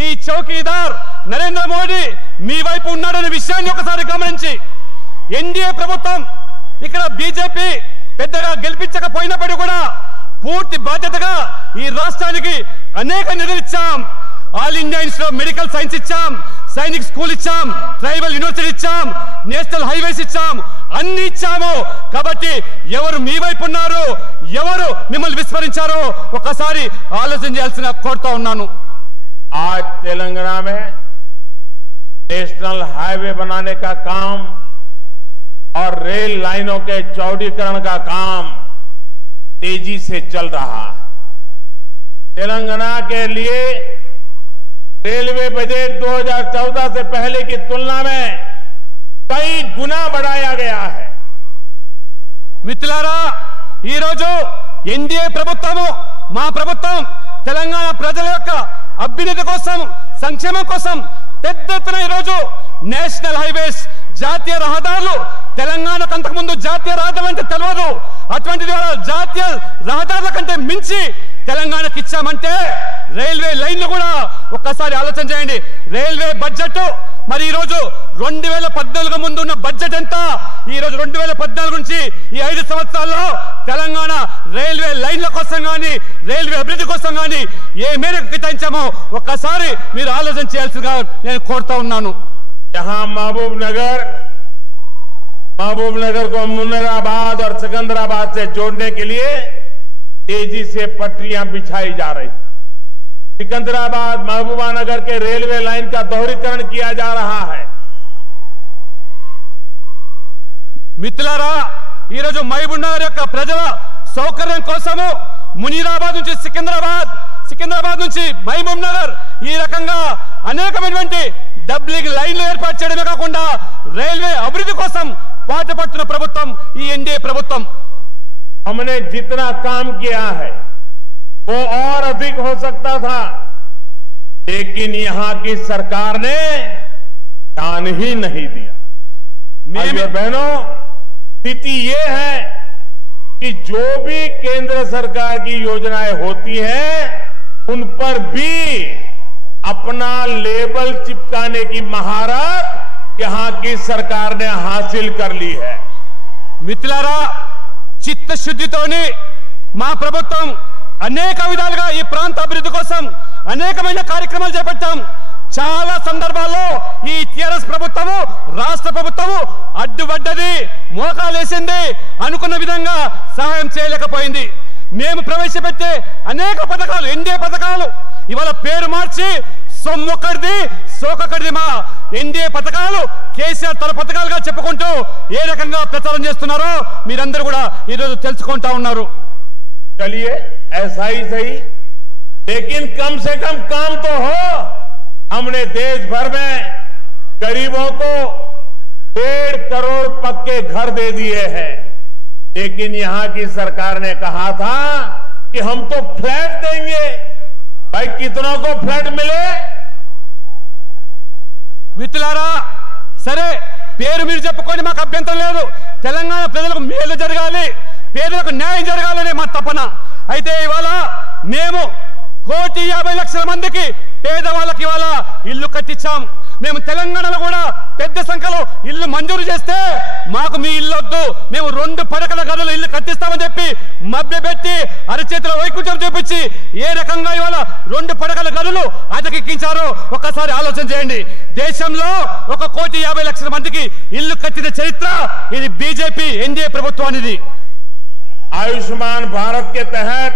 ఈ చౌకీదార్ నరేంద్ర మోడీ మీ వైపు ఉన్నాడనే విషయాన్ని ఒకసారి గమనించి, ఎన్డీఏ ప్రభుత్వం ఇక్కడ బీజేపీ పెద్దగా గెలిపించకపోయినప్పటికీ కూడా పూర్తి బాధ్యతగా ఈ రాష్ట్రానికి అనేక నిధులు ఇచ్చాం. All India institute of medical science ఇచ్చాం, సైనిక్ స్కూల్ ఇచ్చాం, ట్రైబల్ యూనివర్సిటీ ఇచ్చాం, నేషనల్ హైవేస్ ఇచ్చాం, అన్ని ఇచ్చాము. కాబట్టి ఎవరు మీ వైపు ఉన్నారు, ఎవరు మిమ్మల్ని విస్మరించారో ఒకసారి ఆలోచన చేయాల్సిన కోరుతా ఉన్నాను. आज तेलंगाना में नेशनल हाईवे बनाने का काम और रेल लाइनों के चौड़ीकरण का काम तेजी से चल रहा है। तेलंगाना के लिए रेलवे बजट 2014 से पहले की तुलना में कई गुना बढ़ाया गया है। మిత్రులారా, ఈరోజు ఎన్డీఏ ప్రభుత్వము, మా ప్రభుత్వం తెలంగాణ ప్రజల యొక్క అభ్యున్నతి కోసం, సంక్షేమం కోసం పెద్ద ఎత్తున ఈరోజు నేషనల్ హైవేస్, జాతీయ రహదారులు, తెలంగాణకు అంతకుముందు జాతీయ రహదారులు అంటే తెలియదు, అటువంటి జాతీయ రహదారుల కంటే మించి తెలంగాణకి ఇచ్చామంటే రైల్వే లైన్లు కూడా ఒక్కసారి ఆలోచన చేయండి. రైల్వే బడ్జెట్ మరి ఈరోజు 2014 ముందు ఉన్న బడ్జెట్ ఎంత? ఈరోజు 2014 నుంచి ఈ 5 సంవత్సరాల్లో తెలంగాణ రైల్వే లైన్ల కోసం కానీ, రైల్వే అభివృద్ధి కోసం కానీ ఏ మేరకు కేటాయించామో ఒక్కసారి మీరు ఆలోచన చేయాల్సిందిగా నేను కోరుతా ఉన్నాను. यहां महबूबनगर को मुनीराबाद और सिकंदराबाद से जोड़ने के लिए तेजी से पटरियां बिछाई जा रही। सिकंदराबाद महबूबानगर के रेलवे लाइन का दोहरीकरण किया जा रहा है। మిత్రులారా, ఈరోజు మహబూబ్ నగర్ యొక్క ప్రజల సౌకర్యం కోసము మునీరాబాద్ నుంచి సికింద్రాబాద్ నుంచి మహబూబ్ నగర్ ఈ రకంగా అనేకమైనటువంటి డబ్లింగ్ లైన్లు ఏర్పాటు చేయడమే కాకుండా రైల్వే అభివృద్ధి కోసం పాటుపడుతున్న ప్రభుత్వం ఈ ఎన్డీఏ ప్రభుత్వం. हमने जितना काम किया है वो और अधिक हो सकता था, लेकिन यहां की सरकार ने ध्यान ही नहीं दिया। भाइयों बहनों, स्थिति ये है कि जो भी केंद्र सरकार की योजनाएं होती हैं उन पर भी अपना लेबल चिपकाने की महारत यहां की सरकार ने हासिल कर ली है। మిత్రులారా, చిత్తశుద్ధితోని మా ప్రభుత్వం అనేక విధాలుగా ఈ ప్రాంత అభివృద్ధి కోసం అనేకమైన కార్యక్రమాలు చేపట్టాం. చాలా సందర్భాల్లో ఈ టీఆర్ఎస్ ప్రభుత్వము, రాష్ట్ర ప్రభుత్వము అడ్డుపడ్డది, మోకాలేసింది, అనుకున్న విధంగా సహాయం చేయలేకపోయింది. మేము ప్రవేశపెట్టే అనేక పథకాలు, ఎన్డీఏ పథకాలు ఇవాళ పేరు మార్చి సొమ్మొక్కడిది సోకక్కడిది మా ఎన్డీఏ పథకాలు కేసీఆర్ తన పథకాలుగా చెప్పుకుంటూ ఏ రకంగా ప్రచారం చేస్తున్నారో మీరందరూ కూడా ఈరోజు తెలుసుకుంటా ఉన్నారు. चलिए ऐसा ही सही, लेकिन कम से कम काम तो हो। हमने देश भर में गरीबों को 1.5 करोड़ पक्के घर दे दिए हैं, लेकिन यहां की सरकार ने कहा था कि हम तो फ्लैट देंगे। भाई कितनों को फ्लैट मिले? మిత్రులారా, సరే పేరు మీరు చెప్పుకోండి, మాకు అభ్యంతరం లేదు. తెలంగాణ ప్రజలకు మేలు జరగాలి, పేదలకు న్యాయం జరగాలనే మా తపన. అయితే ఇవాళ మేము 1,50,00,000 మందికి పేదవాళ్ళకి ఇవాళ ఇల్లు కట్టించాం. మేము తెలంగాణలో కూడా పెద్ద సంఖ్యలో ఇల్లు మంజూరు చేస్తే మాకు మీ ఇల్లు వద్దు, మేము 2 పడకల గదులు ఇల్లు కట్టిస్తామని చెప్పి మభ్యపెట్టి అరచేతిలో వైకుంఠం చూపించి ఏ రకంగా ఇవాళ 2 పడకల గదులు అటకెక్కించారో ఒక్కసారి ఆలోచన చేయండి. దేశంలో 1,50,00,000 మందికి ఇల్లు కట్టిన చరిత్ర ఇది బీజేపీ ఎన్డీఏ ప్రభుత్వానిది. आयुष्मान भारत के तहत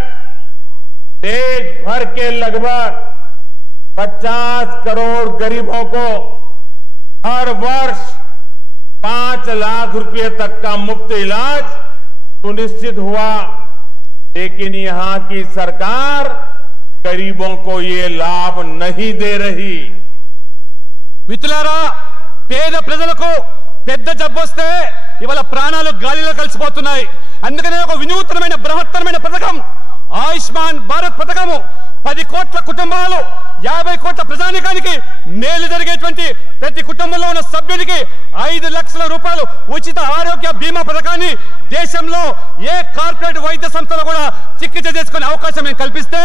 देश भर के लगभग 50 करोड़ गरीबों को हर वर्ष 5 लाख रुपए तक का मुफ्त इलाज सुनिश्चित हुआ, लेकिन यहां की सरकार गरीबों को ये लाभ नहीं दे रही. మిత్రులారా, పేద ప్రజలకు పెద్ద జబ్బు వస్తే ఇవాళ ప్రాణాలు గాలిలో కలిసిపోతున్నాయి. అందుకనే ఒక వినూత్నమైన బృహత్తరమైన పథకం ఆయుష్మాన్ భారత్ పథకము 10 కోట్ల కుటుంబాలు 50 కోట్ల ప్రజానికానికి మేలు జరిగేటువంటి ప్రతి కుటుంబంలో ఉన్న సభ్యుడికి 5 లక్షల రూపాయలు ఉచిత ఆరోగ్య బీమా పథకాన్ని దేశంలో ఏ కార్పొరేట్ వైద్య సంస్థలు కూడా చికిత్స చేసుకునే అవకాశం మేము కల్పిస్తే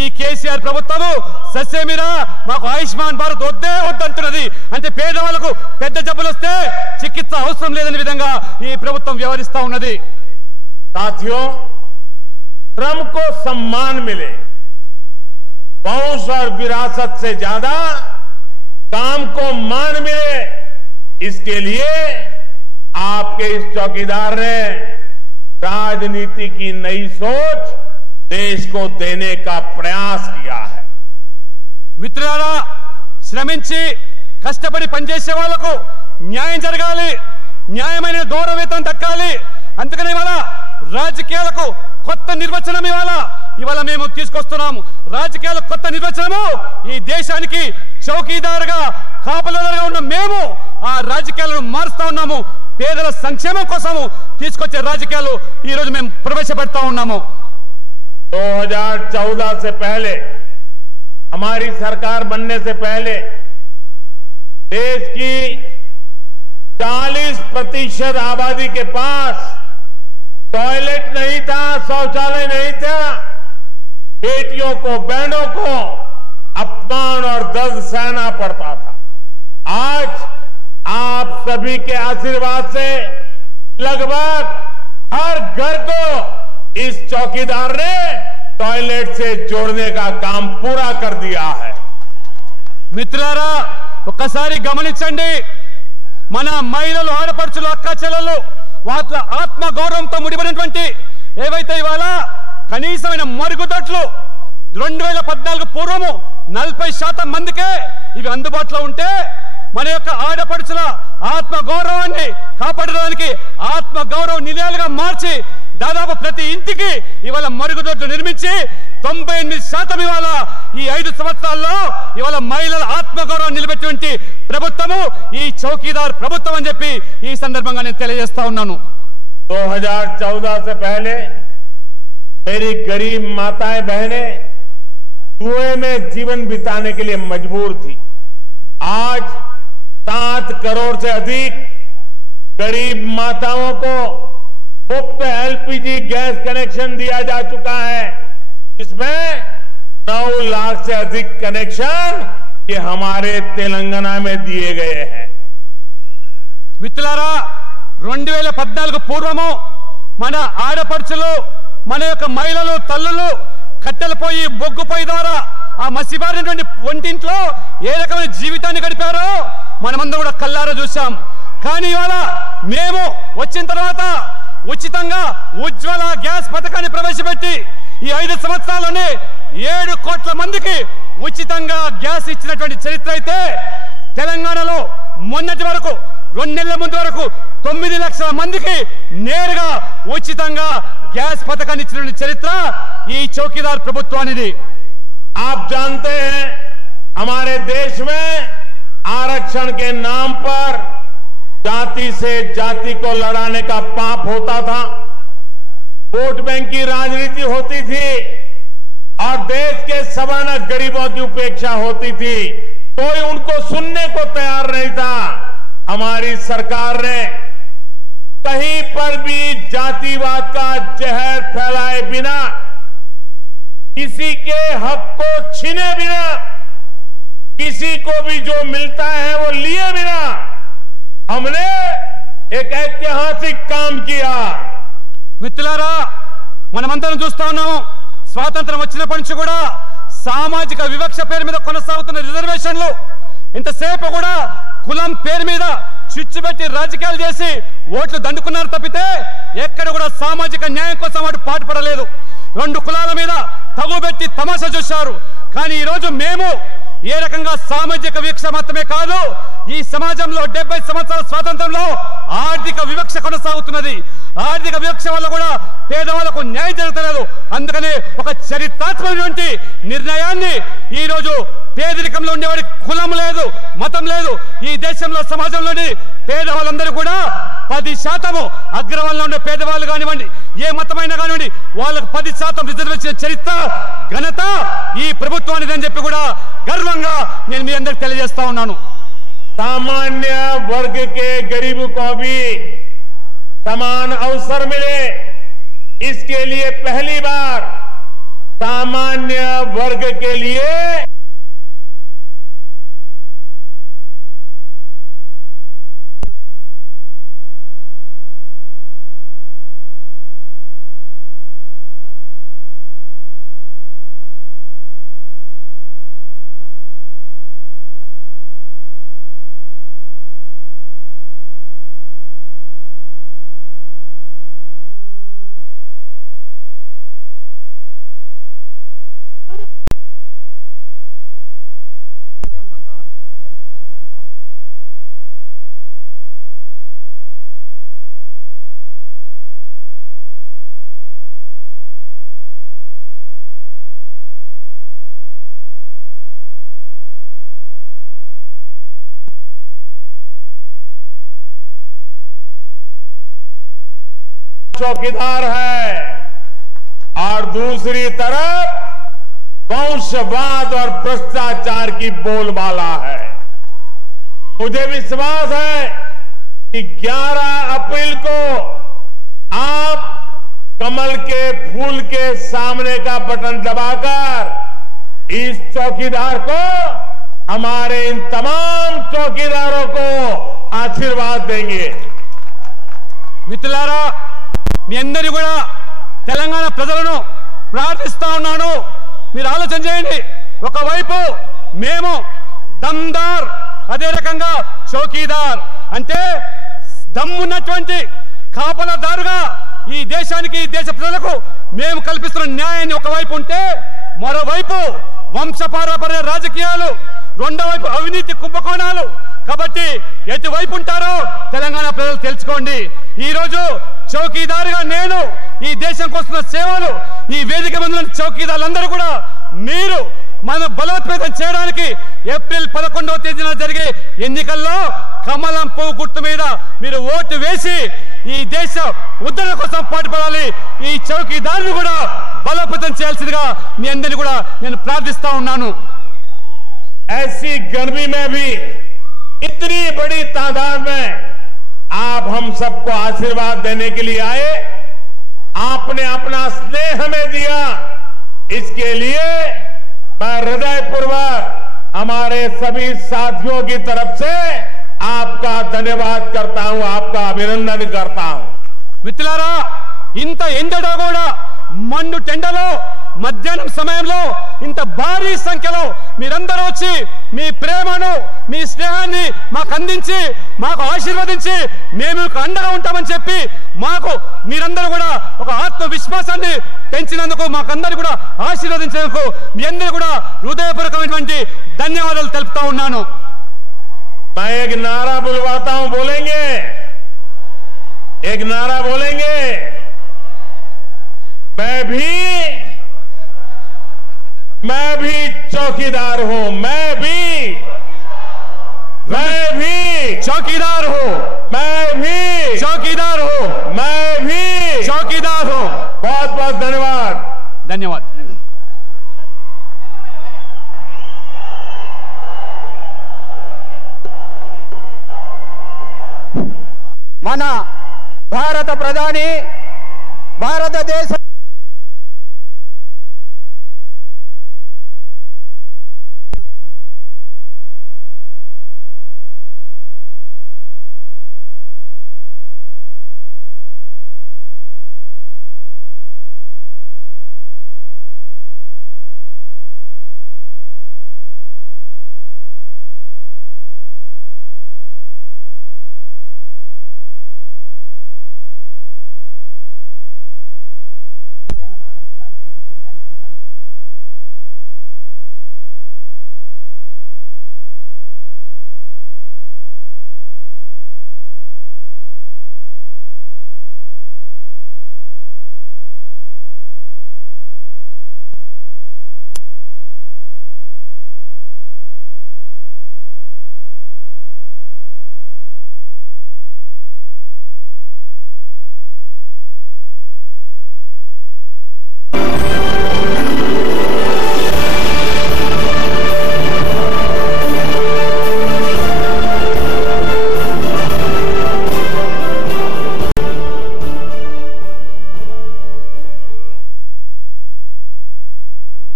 ఈ కేసీఆర్ ప్రభుత్వము ససేమిరా మాకు ఆయుష్మాన్ భారత్ వద్దే వద్దంటున్నది. అంటే పేదవాళ్లకు పెద్ద జబ్బులు వస్తే చికిత్స అవసరం లేదనే విధంగా ఈ ప్రభుత్వం వ్యవహరిస్తా ఉన్నది. साथियों, श्रम को सम्मान मिले, वंश और विरासत से ज्यादा काम को मान मिले, इसके लिए आपके इस चौकीदार ने राजनीति की नई सोच देश को देने का प्रयास किया है. మిత్రులారా, శ్రమించి కష్టపడి పనిచేసే వాళ్లకు న్యాయం జరగాలి, న్యాయమైన గౌరవవేతనం దక్కాలి. అందుకని ఇవాళ రాజకీయాలకు కొత్త నిర్వచనం ఇవాళ మేము తీసుకొస్తున్నాము. రాజకీయాలకు కొత్త నిర్వచనము ఈ దేశానికి చౌకీదారుగా కాపలాదారుగా ఉన్న మేము ఆ రాజకీయాలను మారుస్తా ఉన్నాము. పేదల సంక్షేమం కోసము తీసుకొచ్చే రాజకీయాలు ఈ రోజు మేము ప్రవేశపెడతా ఉన్నాము. 2014 से पहले, हमारी सरकार बनने से पहले देश की 40% आबादी के पास टॉयलेट नहीं था, शौचालय नहीं था. बेटियों को, बहनों को अपमान और दर्द सहना पड़ता था. आज आप सभी के आशीर्वाद से लगभग हर घर को इस चौकीदार ने टॉयलेट से जोड़ने का काम पूरा कर दिया है. మిత్రులారా, ఒక్కసారి గమనించండి. మన మహిళలు, ఆడపడుచులు, అక్క చెల్లెలు వాళ్ళ ఆత్మ గౌరవంతో ముడిపడినటువంటి ఏవైతే ఇవాళ కనీసమైన మరుగుదొడ్లు 2014 పూర్వము 40% మందికే ఇవి అందుబాటులో ఉంటే మన యొక్క ఆడపడుచుల ఆత్మ గౌరవాన్ని కాపాడడానికి ఆత్మ గౌరవ నిలయాలుగా మార్చి దాదాపు ప్రతి ఇంటికి ఇవాళ మరుగుదొడ్లు నిర్మించి 98% ఇవాళ ఈ 5 సంవత్సరాల్లో ఇవాళ మహిళల ఆత్మగౌరవం నిలబెట్టినటువంటి ప్రభుత్వము ఈ చౌకీదార్ ప్రభుత్వం అని చెప్పి ఈ సందర్భంగా నేను తెలియజేస్తా ఉన్నాను. 2014 से पहले मेरी गरीब माताएं बहनें कुएं में जीवन बिताने के लिए मजबूर थी. आज 7 करोड़ से अधिक गरीब माताओं को मुफ्त एलपीजी गैस कनेक्शन दिया जा चुका है. इसमें 9 लाख से अधिक कनेक्शन ये हमारे तेलंगाना में दिए गए हैं. మిత్రులారా, 2014 పూర్వము మన ఆడపడుచులు, మన యొక్క మహిళలు, తల్లులు కట్టెల పొయ్యి, బొగ్గు పొయ్యి ద్వారా ఆ మసిబారినటువంటి వంటింట్లో ఏ రకమైన జీవితాన్ని గడిపారో మనమందరం కూడా కళ్ళారా చూశాం. కానీ ఇవాళ మేము వచ్చిన తర్వాత ఉచితంగా ఉజ్వల గ్యాస్ పథకాన్ని ప్రవేశపెట్టి ఈ 5 సంవత్సరాల్లోనే 7 కోట్ల మందికి ఉచితంగా గ్యాస్ ఇచ్చినటువంటి చరిత్ర అయితే తెలంగాణలో మొన్నటి వరకు 2 నెలల ముందు వరకు 9 లక్షల మందికి నేరుగా ఉచితంగా గ్యాస్ పథకాన్ని ఇచ్చినటువంటి చరిత్ర ఈ చౌకీదార్ ప్రభుత్వానిది. आप जानते हैं, हमारे देश में आरक्षण के नाम पर जाति से जाति को लड़ाने का पाप होता था. वोट बैंक की राजनीति होती थी और देश के सवर्ण गरीबों की उपेक्षा होती थी. कोई उनको सुनने को तैयार नहीं था. हमारी सरकार ने कहीं पर भी जातिवाद का जहर फैलाए बिना, किसी के हक को छीने बिना, किसी को भी जो मिलता है वो लिए बिना हमने एक ऐतिहासिक काम किया। మిత్రులారా, మనమందరం చూస్తా ఉన్నాము, స్వాతంత్రం వచ్చినప్పటి నుంచి కూడా సామాజిక వివక్ష పేరు మీద కొనసాగుతున్న రిజర్వేషన్లు, ఇంతసేపు కూడా కులం పేరు మీద చిచ్చు పెట్టి రాజకీయాలు చేసి ఓట్లు దండుకున్నారు తప్పితే ఎక్కడ కూడా సామాజిక న్యాయం కోసం వాడు పాటుపడలేదు. రెండు కులాల మీద తగుబెట్టి తమాషా చూశారు. కానీ ఈరోజు మేము ఏ రకంగా సామాజిక వివక్ష మాత్రమే కాదు, ఈ సమాజంలో 70 సంవత్సరాల స్వాతంత్రంలో ఆర్థిక వివక్ష కొనసాగుతున్నది. ఆర్థిక వివక్ష వల్ల కూడా పేదవాళ్లకు న్యాయం జరుగుతలేదు. అందుకనే ఒక చరిత్రాత్మకమైనటువంటి నిర్ణయాన్ని ఈ రోజు పేదరికంలో ఉండేవాడికి కులం లేదు, మతం లేదు, ఈ దేశంలో సమాజంలోని పేదవాళ్ళందరూ కూడా 10% అగ్రవాళ్ళలో ఉండే పేదవాళ్ళు కానివ్వండి, ఏ మతమైనా కానివ్వండి, వాళ్ళకు 10% రిజర్వేషన్ చరిత్ర ఘనత ఈ ప్రభుత్వానికి అని చెప్పి కూడా గర్వంగా నేను మీ అందరికి తెలియజేస్తా ఉన్నాను. सामान्य वर्ग के गरीब को भी समान अवसर मिले, इसके लिए पहली बार सामान्य वर्ग के लिए चौकीदार है और दूसरी तरफ वंशवाद और भ्रष्टाचार की बोलबाला है। मुझे विश्वास है कि 11 अप्रैल को आप कमल के फूल के सामने का बटन दबाकर इस चौकीदार को, हमारे इन तमाम चौकीदारों को आशीर्वाद देंगे। మిత్రులారా, మీ అందరి కూడా తెలంగాణ ప్రజలను ప్రార్థిస్తా ఉన్నాను. మీరు ఆలోచన చేయండి. ఒకవైపు మేము దమ్దార్, అదే రకంగా చౌకీదార్, అంటే దమ్మున్నటువంటి కాపలాదారుగా ఈ దేశానికి, ఈ దేశ ప్రజలకు మేము కల్పిస్తున్న న్యాయాన్ని ఒకవైపు ఉంటే, మరోవైపు వంశపారంపర్య రాజకీయాలు, రెండో వైపు అవినీతి కుంభకోణాలు. కాబట్టి ఎటువైపు ఉంటారో తెలంగాణ ప్రజలు తెలుసుకోండి. ఈ రోజు చౌకీదారుగా నేను ఈ దేశం కోసం సేవలు, ఈ వేదిక మీద చౌకీదారులందరూ కూడా మీరు మన బలోపేతం చేయడానికి ఏప్రిల్ 11వ తేదీన జరిగే ఎన్నికల్లో కమలం పువ్వు గుర్తు మీద మీరు ఓటు వేసి ఈ దేశ ఉద్ధరణ కోసం పాటుపడాలి. ఈ చౌకీదారులు కూడా బలోపేతం చేయాల్సిందిగా మీ అందరినీ కూడా నేను ప్రార్థిస్తా ఉన్నాను. ऐसी गर्मी में भी इतनी बड़ी तादाद में आप हम सबको आशीर्वाद देने के लिए आए, आपने अपना स्नेह हमें दिया, इसके लिए मैं हृदयपूर्वक हमारे सभी साथियों की तरफ से आपका धन्यवाद करता हूं, आपका अभिनंदन करता हूं। మిత్రులారా, ఇంత ఎండలో కూడా మండు టెండలో మధ్యాహ్నం సమయంలో ఇంత భారీ సంఖ్యలో మీరందరూ వచ్చి మీ ప్రేమను, మీ స్నేహాన్ని మాకు అందించి, మాకు ఆశీర్వదించి, మేము అండగా ఉంటామని చెప్పి మాకు మీరందరూ కూడా ఒక ఆత్మవిశ్వాసాన్ని పెంచినందుకు, మాకందరూ కూడా ఆశీర్వదించినందుకు మీ అందరూ కూడా హృదయపూర్వకమైనటువంటి ధన్యవాదాలు తెలుపుతా ఉన్నాను. मैं एक नारा बुलवाता हूं, बोलेंगे? एक नारा बोलेंगे? मैं भी चौकीदार हूं, मैं भी चौकीदार हूं, मैं भी चौकीदार हूं, मैं भी चौकीदार हूं। बहुत बहुत धन्यवाद। धन्यवाद। మన భారత ప్రధాని భారతదేశ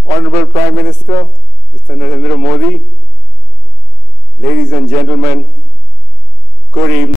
Honorable Prime Minister, Mr. Narendra Modi, ladies and gentlemen, good evening.